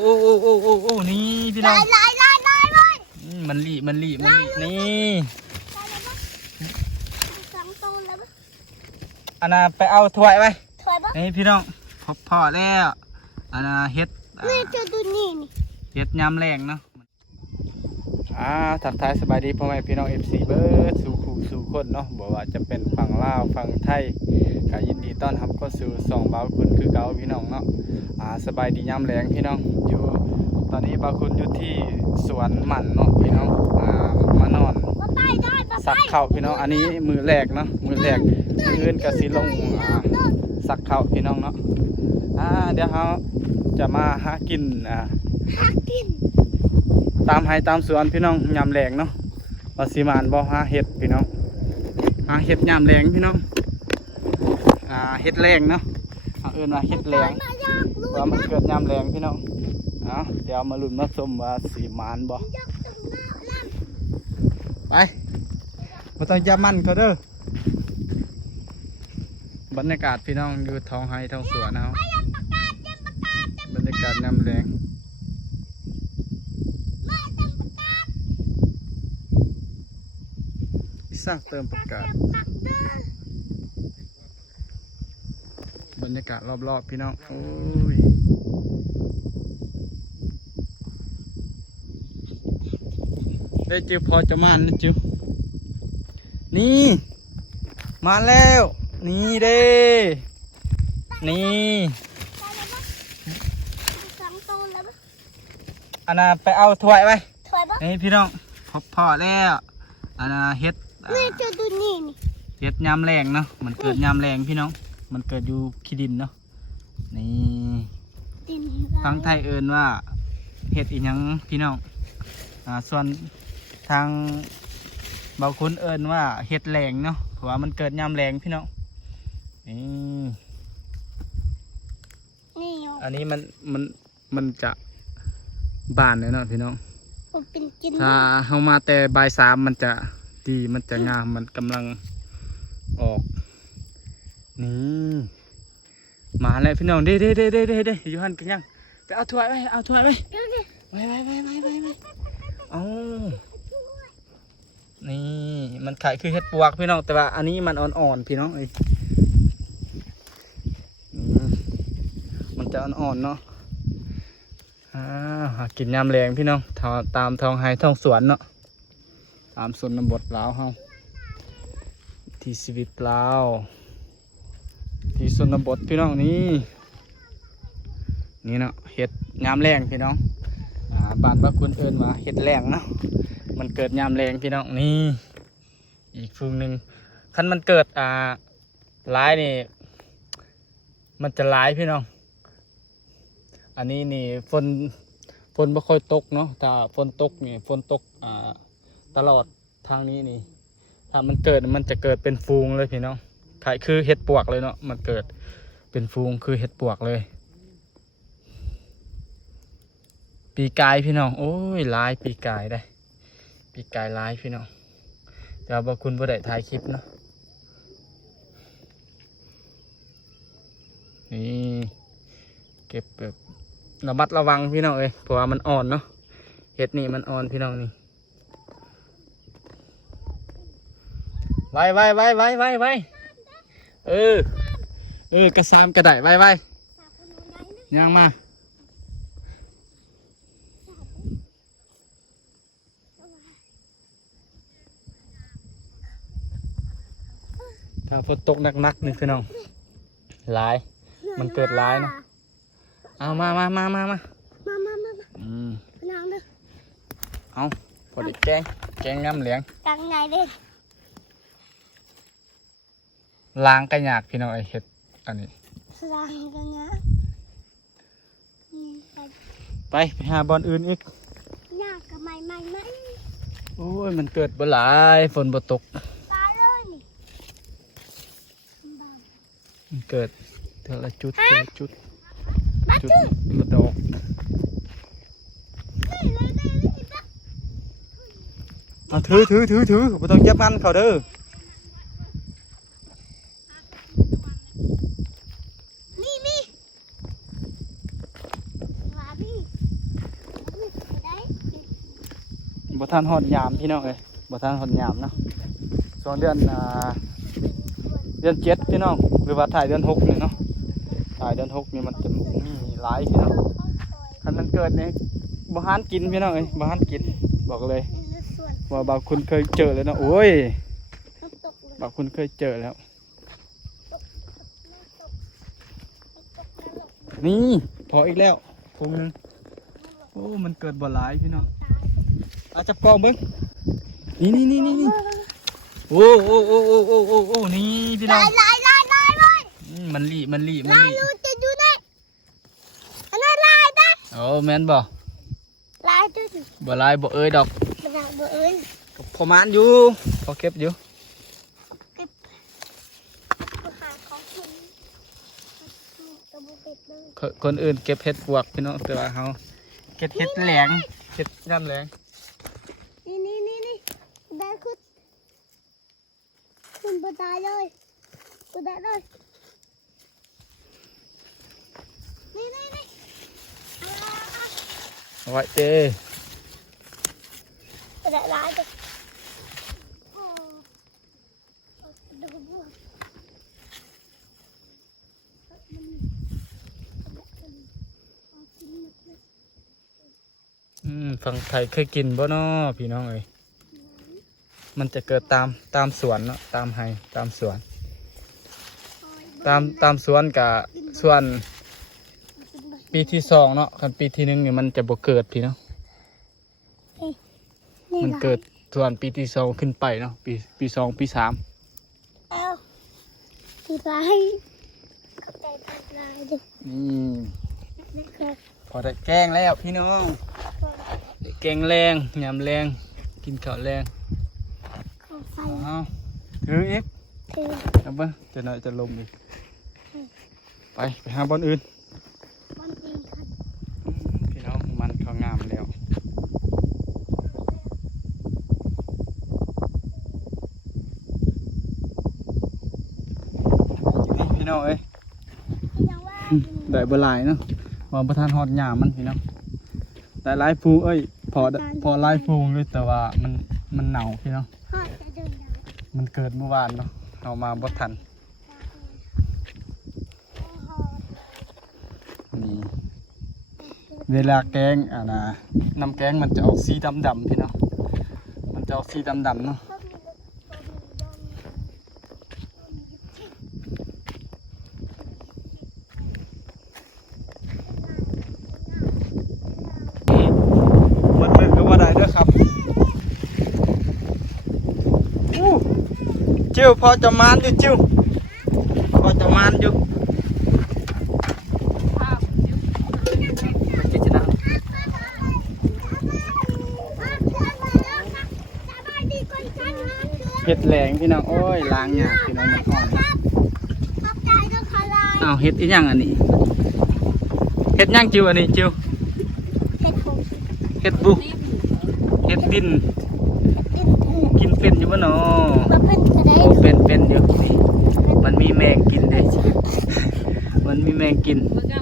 โอ้โอ้โอ้โอ้โอ้นี่พี่น้องลายเลยมันหลีนี่สองตัวแล้วอันน่ะไปเอาถ้วยไปถอยปะนี่พี่น้องพอแล้วอันน่ะเฮ็ดนี่จะดูนี่เฮ็ดยำแรงเนาะทักทายสบายดีพ่อแม่พี่น้อง FC เบิร์ดสู่คนเนาะบอกว่าจะเป็นฝั่งลาวฝั่งไทยก็ยินดีต้อนรับเข้าสู่สองเบาคุณคือเก่าพี่น้องเนาะสบายดียำแรงพี่น้องอยู่ตอนนี้เบาคุณอยู่ที่สวนหมั่นเนาะพี่น้องมานอนสักเข่าพี่น้องอันนี้มือแรกเนาะมือแรกอื่นกับสีลงสักเข่าพี่น้องเนาะเดี๋ยวเขาจะมาหากินตามไห้ตามสวนพี่น้องยำแรงเนาะว่าสีมานบ่หาเห็ดพี่น้องหาเห็ดยำแรงพี่น้องเห็ดแรงเนาะเอิ้นว่าเห็ดแรงว่ามันเกิดยำแรงพี่น้องเดี๋ยวมาลุ้นมาชมว่าสีมานบ่ไปมาต้องจับมันเขาเด้อบรรยากาศพี่น้องอยู่ท้องไห้ท้องสวนนะครับบรรยากาศยำแรงสร้างเติมประกาศบรรยากาศรอบๆพี่น้องโอ้ยได้จิ๋วพอจะมานะจิ๋วนี่มาแล้วนี่เด้นี่สองตัวแล้วอันน่ะไปเอาถ้วยไปถอยปะนี่พี่น้องพอแล้วอันน่ะเฮ็ดนี่จะดูนี่เฮ็ดยำแรงเนาะมันเกิดยำแรงพี่น้องมันเกิดอยู่ขี้ดินเนาะนี่ทางไทยเอิ้นว่าเฮ็ดอีหยังพี่น้องส่วนทางบางคนเอิ้นว่าเฮ็ดแรงเนาะเพราะว่ามันเกิดยำแรงพี่น้องนี่อันนี้มันจะบานเลยเนาะพี่น้องถ้าเข้ามาแต่บ่ายสามมันจะดีมันจะงามมันกำลังออกนี่มาแล้วพี่น้องเด้อยู่หันกันยังไปเอาถ้วยไปเอาถ้วยไปไปเอานี่มันไข่คือเห็ดปวกพี่น้องแต่ว่าอันนี้มันอ่อนๆพี่น้องมันจะอ่อนๆเนาะกินยำแรงพี่น้องตามท้องไห้ท้องสวนเนาะตามสวนบทลาวเฮาที่ชีวิตลาวที่สนบทพี่น้องนี่เนาะเห็ดยำแรงพี่น้องบ้านบ้านคุณเอิญว่าเห็ดแรงเนาะมันเกิดยำแรงพี่น้องนี่อีกฟูงหนึ่งคันมันเกิดร้ายนี่มันจะร้ายพี่น้องอันนี้นี่ฝนไม่ค่อยตกเนาะถ้าฝนตกนี่ฝนตกตลอดทางนี้นี่ถ้ามันเกิดมันจะเกิดเป็นฟูงเลยพี่น้องคล้ายคือเห็ดปวกเลยเนาะมันเกิดเป็นฟูงคือเห็ดปวกเลยปีกายพี่น้องโอ้ยลายปีกายได้ปีกายลายพี่น้องแต่ว่าคุณบ่ได้ถ่ายคลิปเนาะนี่เก็บแบบระมัดระวังพี่น้องเพราะว่ามันอ่อนเนาะเห็ดนี่มันอ่อนพี่น้องนี่ไว้กระซามกระไดไว้ย่างมาถ้าฝนตกหนักๆนี่พี่น้องลายมันเกิดลายเนาะเอามาเอาพอดีแกงน้ำเหลียงกังไงเด้ล้างกระยากพี่น้องเห็ดอันนี้ล้างกันนะไปหาบอลอื่นอีกยากกับไม่โอ้ยมันเกิดบ่หลายฝนบ่ตกมันเกิดเท่าละจุดละดอกถือไม่ต้องจับมันเขาเด้อมี บ่ทันฮอดยามพี่น้องเอ้ยบ่ทันฮอดยามเนาะช่วงเดือนเดือน7พี่น้องหรือว่าถ่ายเดือน6นี่เนาะถ่ายเดือน6นี่มันจะมีหลายพี่น้องคันมันเกิดนี่บ่หานกินพี่น้องเอ้ยบ่หานกินบอกเลย ส่วน ว่าบางคุณเคยเจอแล้วนะโอ้ย น้ำตกเลย บางคุณเคยเจอแล้ว นี่พออีกแล้วคงนึงโอ้มันเกิดบ่หลายพี่น้องอาจจะกองเบิ้งนี่โอ้นี่พี่น้อง ลายเลย มันลี ลายรู้จะดูได้อันนั้นลายนะ โอ้แม่นบ่ ลายดู บ่หลายบ่เอ้ยดอก ขนาดเอ้ย ก็พอมานอยู่พอเก็บอยู่ หาของกินกระบุกเป็ดเลย คนอื่นเก็บเห็ดปวกพี่น้องแต่ว่าเฮาเก็บเห็ดแหลงเห็ดย่ำแหลง นี่ได้คุณบดาเลยบดาเลยนี่ เอาไว้เต้ บดาลายเลยดูบัว ฝั่งไทยเคยกินบ่น้อพี่น้องเอ้ยมันจะเกิดตามสวนเนาะตามไฮตามสวนตามสวนกับสวนปีที่สองเนาะคันปีที่หนึ่งนี่มันจะบ่เกิดพี่เนาะมันเกิดส่วนปีที่สองขึ้นไปเนาะปีสองปีสาม เอาที่ลายกับใจลายดู นี่พอได้แกงแล้วพี่น้องได้แกงแรงยำแรงกินข้าวแรง ของไฟ เอาถืออีก คือ เอาไปจะหน่อยจะลมอีกไปหาบอนอื่น บอนเองครับ พี่น้องมันเขางามแล้วนี่พี่น้องเอ้ย ที่ยังว่า ได้บหลายเนาะว่าประทานฮอดหยามมันพี่น้องได้หลายฟูเอ้ยพอหลายฟูเลยแต่ว่ามันเหนาพี่น้อง พ่อจะเดินดาว มันเกิดเมื่อวานเนาะเอามาบ่ทันนี่เวลาแกงน้ำแกงมันจะออกสีดำพี่น้องมันจะออกสีดำเนาะมันมือก็ว่าได้ด้วยครับจิ้วพอจะมานอยู่จิ้วพอจะมานอยู่เห็ดแหลงพี่น้องโอ้ยล้างยากพี่น้องมันอ่อนอ้าวเห็ดอีหยังอันนี้เห็ดหยังจิ้วอันนี้จิ้วเห็ดบุเห็ดดินกินเป็นอยู่บ่เนาะโอ้เป็นอยู่นี่มันมีแมงกินเด้มันมีแมงกิน เมื่อกี้